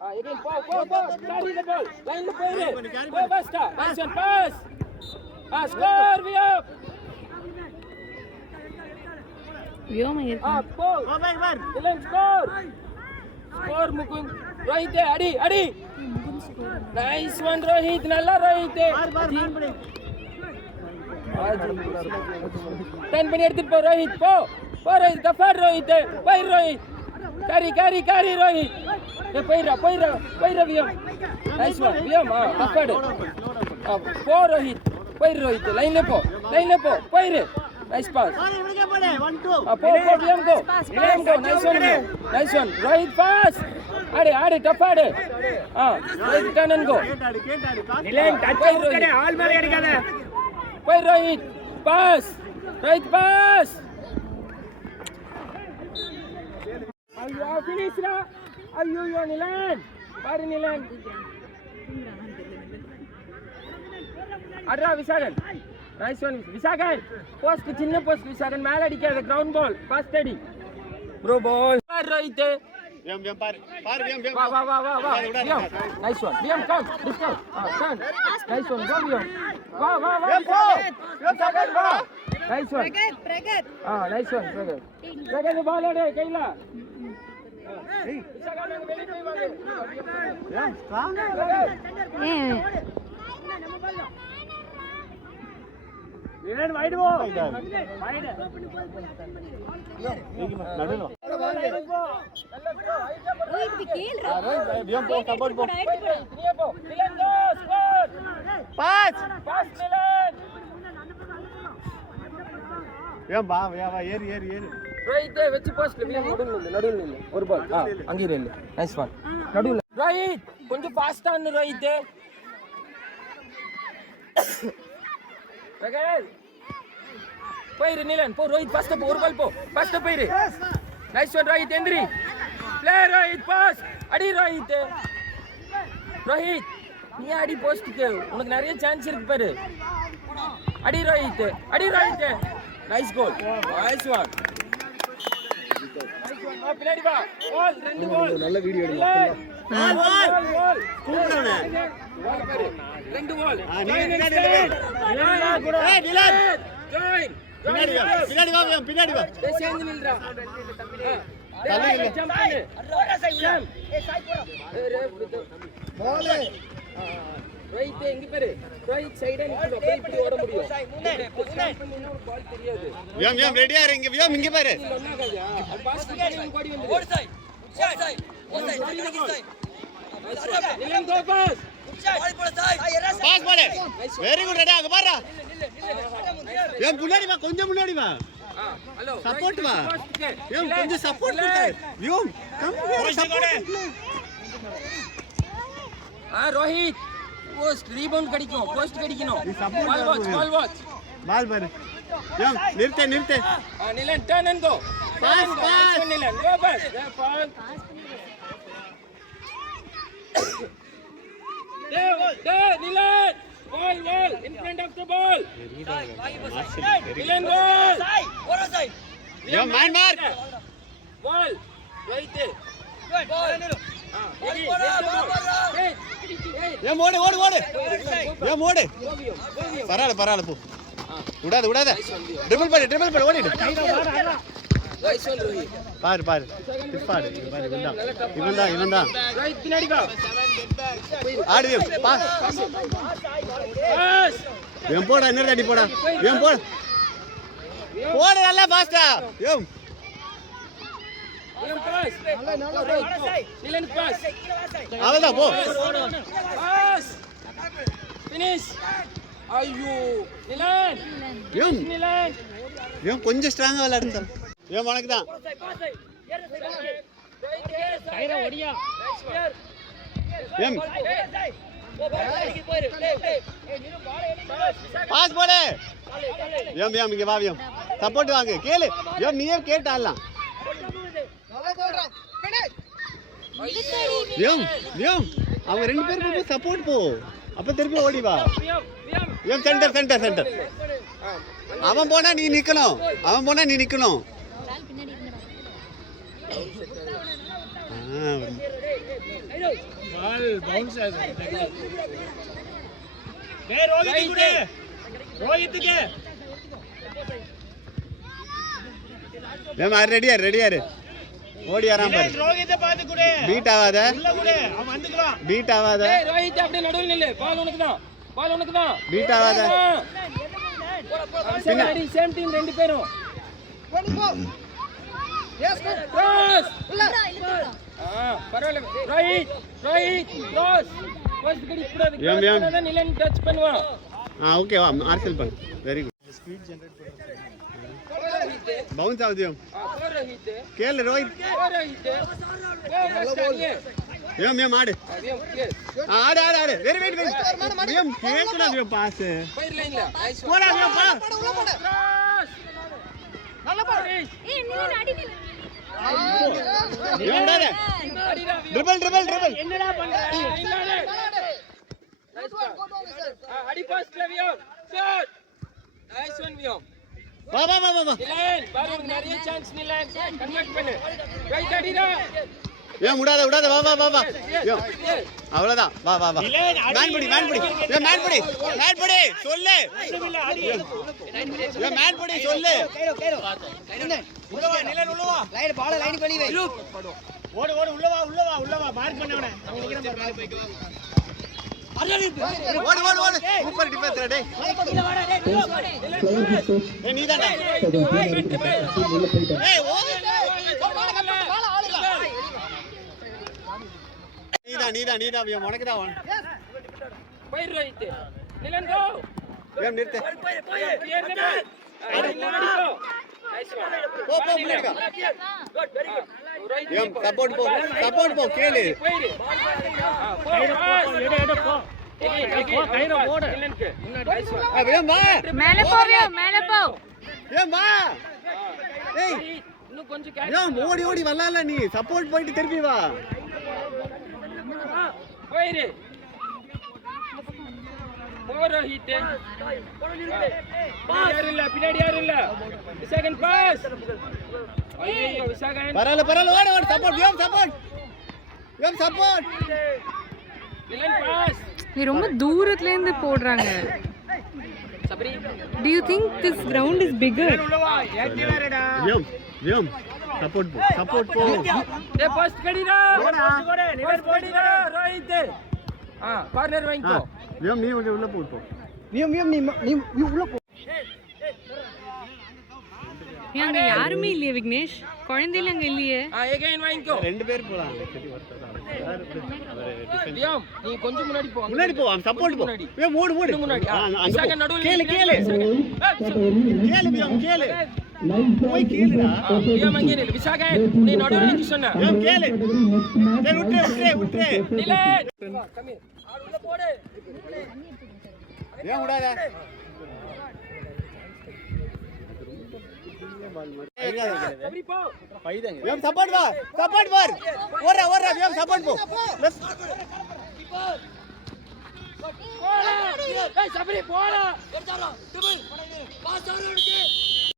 Again, go. Carry the ball. Line the play. Go faster. Nice one. Pass. Score. We up. வியோமா இருக்கு. Go back. Dylan score. Score Mukund. Rohit adi. Nice one Rohit. Nalla Rohit. Turn பண்ணி எடுத்துட்டு போ Rohit. போ Rohit. கஃபார் Rohit. போய் Rohit. Carry Rohit. போயிரா வியம். Nice one. வியம் கஃபார். போ Rohit. போய் Rohit. லைன்ல போ. போயிரு. Nice pass. போ வியம் go. Nice one. Rohit pass. ஆடு டஃப் ஆடு. Rohit turn and go. நிலன் touch பண்ணு ஆல் மேல அடிக்காத. போய் Rohit. Pass. ஐயோ ஃபினிஷ்ரா. ஐயோ நிலன். பாரு நிலன். அட்ரா Visakan. Nice one Visakan. Post சின்ன போஸ்ட் விசாகன் மேல அடிக்காத கிரவுண்ட் பால். பாஸ் அடி. Bro ball. Rohit. வியம் பாரு வியம் வா Viyam. Nice one Viyam come distance. Turn. Nice one go Viyam. வா வியம் போ வியம் வா. Nice one Pragath. Nice one Pragath ball அடி கையில. விசாகன் வெளிய போய் வாங்க. வியம் ஸ்ட்ராங்கா நிலன் வைட் போ. வைட். நடுல ரோஹித் கேல் ரா. வியம் போ சப்போர்ட் போ. நீயே போ. நிலன் கோ ஸ்கோர். பாஸ் நிலன். வியம் வா ஏறு Rohit வெச்சு போஸ்ட்ல வியம் நடுவுல நில்லு. ஒரு பால். அங்க நில்லு. Nice one. நடுவுல. Rohit கொஞ்சம் ஃபாஸ்டா நின்னு Rohit. பிரகத். போயிரு நிலன். போ Rohit ஃபர்ஸ்ட் போ. ஒரு பால் போ. ஃபர்ஸ்ட் போயிரு. நைஸ் ஒன் Rohit எந்திரி. Play Rohit boss. அடி Rohit. நீ அடி போஸ்ட்க்கு. உனக்கு நிறைய சான்ஸ் இருக்கு பாரு. அடி Rohit. Nice goal. Nice one. பின்னாடி வா. கோல் 2 கோல். நல்ல வீடியோ எடுங்க. கோல். கூப்பிடுறேன். கோல் பாரு. 2 கோல். நிலன் ஜாயின். பின்னாடி வா பின்னாடி வா. சேர்ந்து நில்றா. தள்ளி நில்லு. ஜம்ப் பண்ணு. போல Rohit எங்க பாரு. Rohit சைடே நிக்கணும். அப்ப இப்படி ஓட முடியும். பால் தெரியாது. வியம் ரெடியா இருங்க. வியம் இங்க பாரு. ஒண்ணாகாதா? பாஸ் பண்ணி ஓடி வந்து. ஓடு சாய். நிலன் go pass. பாஸ் போடு. வெரி குட் ரெடி அங்க பாரு. வியம் முன்னாடி வா. கொஞ்சம் முன்னாடி வா. ஹலோ சப்போர்ட் வா. வியம் கொஞ்சம் சப்போர்ட் கொடு. Viyam come support. Rohit post rebound கிடைக்கணும். Ball watch. பால் பாரு. வியம் நிறுத்து. Nilan turn and go. Pass. Nilan go pass. Ball. Nilan. Ball in front of the ball. Nilan goal. Viyam man mark. Ball right there. Viyam ஓடு. வியம் ஓடு. பரவாயில்ல போ. விடாத. ட்ரிபிள் பண்ணு ஓடிடு. Nice one Rohit. பாரு. பாரு. இவன் தான். Right பின்னாடி வா. ஆடு வியம். பாஸ். வியம் போடா. இன்னொரு அடி போடா. வியம் போடு. போடு நல்லா பாஸ்டா. வியம் pass. Nilan pass. அவ்வளவுதான் போ. Pass. Finish. ஐயோ Nilan. வியம் கொஞ்சம் ஸ்ட்ராங்கா விளையாடுங்க. வியம் உனக்கு தான். வியம் பாஸ் போடு. வியம் இங்க வா. வியம் சப்போர்ட் வாங்க. கேளு வியம் நீயே கேட்டு ஆடலாம். வியம் அவங்க 2 பேருக்கு சப்போர்ட் போ. அப்ப திருப்பி ஓடி வா. வியம் சென்டர். அவன் போனா நீ நிக்கணும். டேய் ரோஹித் குடு ரோஹித்துக்கு ஏமா ரெடியா இரு ஓடி வரான் பாரு ரோஹித்தை பாத்து குடு பீட் ஆகாத உள்ள குடு அவன் வந்துக்குவான் பீட் ஆகாத ஏய் ரோஹித் அப்படியே நடுவுல நில்லு பால் உனக்கு தான் பீட் ஆகாத பின்னாடி சேம் டீம் ரெண்டு பேரும் கிராஸ் பரவாயில்ல ரோஹித் கிராஸ் கடி கூடாது கிராஸ் நிலன் டச் பண்ணுவான் ஓகே வா மார்ஷல் பண்ணு very good speed generate bounce ஆகுது ரோஹித் கேளு ரோஹித் ஏம் ஆடு ஆடு வெரி வெயிட் ஏம் கேக்குடா பாஸ் பைர் லைன்ல நைஸ் போடா பா நல்ல பால் ஏய் நீ அடி நில்லு ஏம்டாடே ட்ரிபிள் என்னடா பண்ற நைஸ் பால் அடி பாஸ் வியம் ஷாட் நைஸ் ஒன் வியம் வா நிலன் பாரு நிறைய சான்ஸ் நிலன் கன்வெர்ட் பண்ணு ரைட் அடிடா ஏன் விடாத வா ஏம் அவ்வளவுதான் வா மேன் படி ஏன் மேன் படி சொல்லு ஏன் மேன் படி சொல்லு உள்ள வா நிலன் உள்ள வா லைன் பால் லைன் பண்ணி வை ஓடு உள்ள வா மார்க் பண்ணவனே அவன் நிக்கறான் பாரு ஓடு சூப்பர் டிஃபென்ஸ் டேய் ஏய் நீதான்டா ஏய் ஓடு நீதான் உனக்கு தான் பைர் ரோஹித் நிலன் கோ ஏம் நிறுத்து கிளியர் நிலன் அடிக்கோ நைஸ் ஒன் போ பிளேட்கா குட் வெரி குட் ரோஹித் ஏம் சப்போர்ட் போ கேளு பைர் எடு போ கைரோ போடு நிலனுக்கு நைஸ் ஒன் ஏம் வா மேலே போ ஏம் வா ஏய் இன்னும் கொஞ்சம் ஏம் ஓடி வரலாம்ல நீ சப்போர்ட் போயிட்டு திருப்பி வா பைர் ரோஹித் பின்னாடி யாரும் இல்ல செகண்ட் பாஸ் ஐயோ விசாகன் பரவாயில்ல ஓடு சப்போர்ட் ஏம் சப்போர்ட் நிலன் பாஸ் நீ ரொம்ப தூரத்துல இருந்து போடுறாங்க Sabari Do you think this ground is bigger? உள்ள வா ஏத்திலாரடா ஏம் சப்போர்ட் போ ஏ பாஸ் கடிடா போடு நிலன் கடிடா ரோஹித் கார்னர் வாங்கிக்கோ ஏம் நீ உள்ள போ நீ உள்ள போ அங்க யாருமே இல்லையே விக்னேஷ் குழந்தையில அங்க இல்லையே எகைன் வாங்கிக்கோ ரெண்டு பேர் போலாம் வியம் நீ கொஞ்சம் முன்னாடி போ முன்னாடி போ சப்போர்ட் போ ஏம் ஓடு முன்னாடி விசாகன் நடுவுல கேளு போய் கேளுடா வியம் அங்கே நில்லு விசாகன் நீ நடுவுல நிக்க சொன்ன ஏம் கேளு சரி விட்டு நிலன் கம் ஹியர் உள்ள போடு ஏன் விடாத சபரி போ ஏம் சப்போர்ட் பார் ஓடுறா ஏம் சப்போர்ட் போ போடா ஏய் சபரி போடா எடுத்தாரோ டபுள் பாஸ் ஆவருக்கு